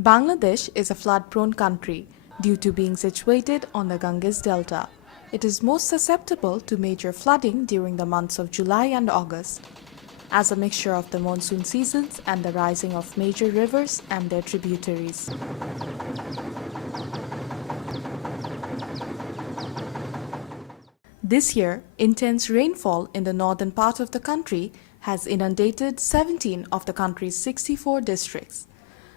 Bangladesh is a flood-prone country due to being situated on the Ganges Delta. It is most susceptible to major flooding during the months of July and August, as a mixture of the monsoon seasons and the rising of major rivers and their tributaries. This year, intense rainfall in the northern part of the country has inundated 17 of the country's 64 districts.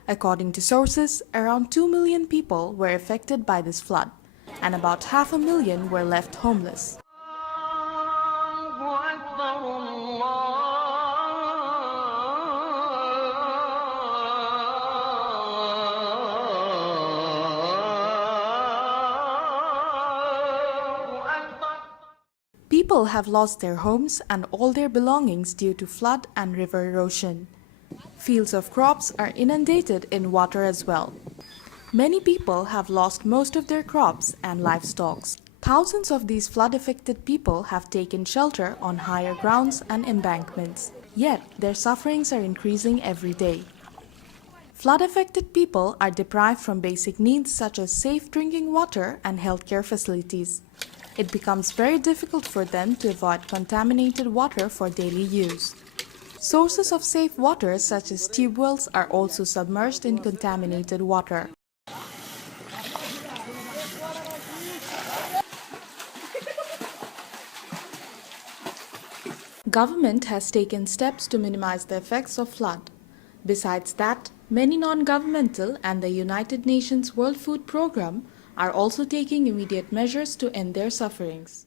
According to sources, around 2 million people were affected by this flood, and about 500,000 were left homeless. People have lost their homes and all their belongings due to flood and river erosion. Fields of crops are inundated in water as well. Many people have lost most of their crops and livestock. Thousands of these flood-affected people have taken shelter on higher grounds and embankments. Yet, their sufferings are increasing every day. Flood-affected people are deprived from basic needs such as safe drinking water and healthcare facilities. It becomes very difficult for them to avoid contaminated water for daily use. Sources of safe water such as tube wells are also submerged in contaminated water. Government has taken steps to minimize the effects of flood. Besides that, many non-governmental and the United Nations World Food Programme are also taking immediate measures to end their sufferings.